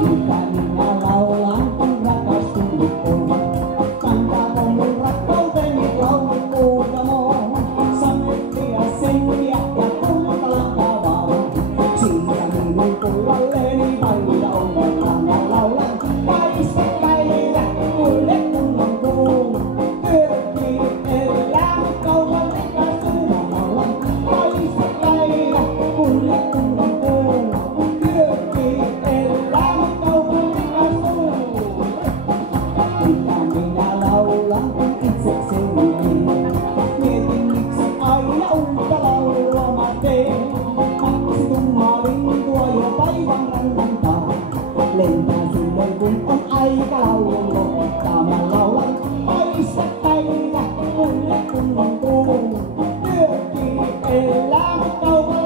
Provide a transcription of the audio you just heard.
Mitä minä laulan, kun rakastunut on? Kantakoon mun rakkauteni laulukuutamoon. Samettia, senkiä ja kultalankaa vaan. Siitä minun kullalleni vaihda on. Mä laulan paista päivä, kuule kunnon kuun. Työkin elää kaupan ikäisenä. Mä laulan paista päivä, kuule kunnon kuun. Työkin elää kaupan ikäisenä. Mitä minä laulan, kun itsekseni mietin, miksi aina uutta laulua mä teen. Kaksi tummaa lintua jo taivaan rantaa. Lentää silloin kun on aika laulun lopettaa. Mä laulan paista päivä, kuule kunnon kuun. Työkin elää kaupan